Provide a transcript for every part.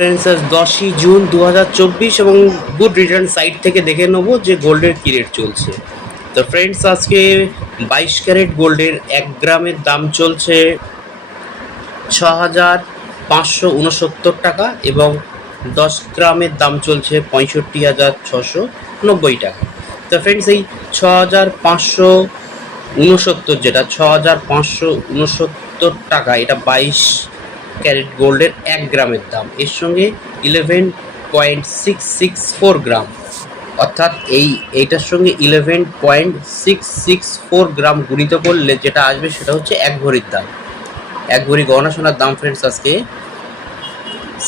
Friends, আজ 10ই June 2024 এবং good return site থেকে দেখে নেবো যে গোল্ডের কী রেট চলছে। তো ফ্রেন্ডস, আজকে 22 ক্যারেট গোল্ডের 1 গ্রামের দাম চলছে 6,569 টাকা এবং 10 গ্রামের দাম চলছে 65,690 টাকা। তো ফ্রেন্ডস, এই 6,569 যেটা 6,569 টাকা, এটা 22 ক্যারেট গোল্ডের 1 গ্রামের দাম। এর সঙ্গে 11.664 গ্রাম, অর্থাৎ এইটার সঙ্গে 11.664 গ্রাম গুণিত করলে যেটা আসবে সেটা হচ্ছে 1 ভরির দাম। 1 ভরি গহনা সোনার দাম ফ্রেন্ডস আজকে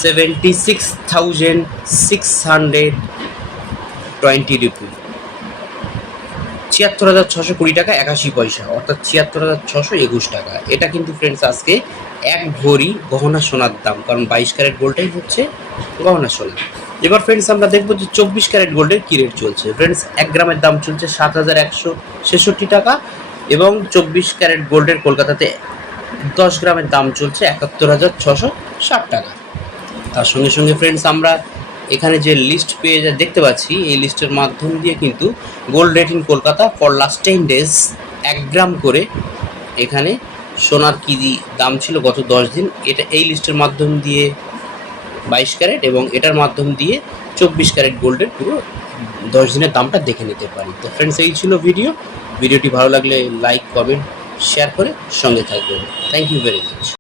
76,620 রুপি, 76,620 টাকা 81 পয়সা, অর্থাৎ 76,621 টাকা। এটা কিন্তু ফ্রেন্ডস আজকে 1 ভরি গহনা সোনার দাম, কারণ 22 ক্যারেট গোল্ডটাই হচ্ছে গহনা সোনা। এবার ফ্রেন্ডস আমরা দেখবো যে 24 ক্যারেট গোল্ডের কী রেট চলছে। ফ্রেন্ডস, 1 গ্রামের দাম চলছে 7,166 টাকা এবং 24 ক্যারেট গোল্ডের কলকাতাতে 10 গ্রামের দাম চলছে 71,660 টাকা। তার সঙ্গে সঙ্গে ফ্রেন্ডস আমরা এখানে যে লিস্ট পেয়ে দেখতে পাচ্ছি, এই লিস্টের মাধ্যম দিয়ে কিন্তু gold rate in Kolkata for last 10 days 1 গ্রাম করে এখানে সোনার কী দাম ছিল গত 10 দিন, এটা এই লিস্টের মাধ্যম দিয়ে 22 ক্যারেট এবং এটার মাধ্যম দিয়ে 24 ক্যারেট গোল্ডের পুরো 10 দিনের দামটা দেখে নিতে পারি। তো ফ্রেন্ডস, এই ছিল ভিডিওটি ভালো লাগলে লাইক, কমেন্ট, শেয়ার করে সঙ্গে থাকবেন। Thank you very much.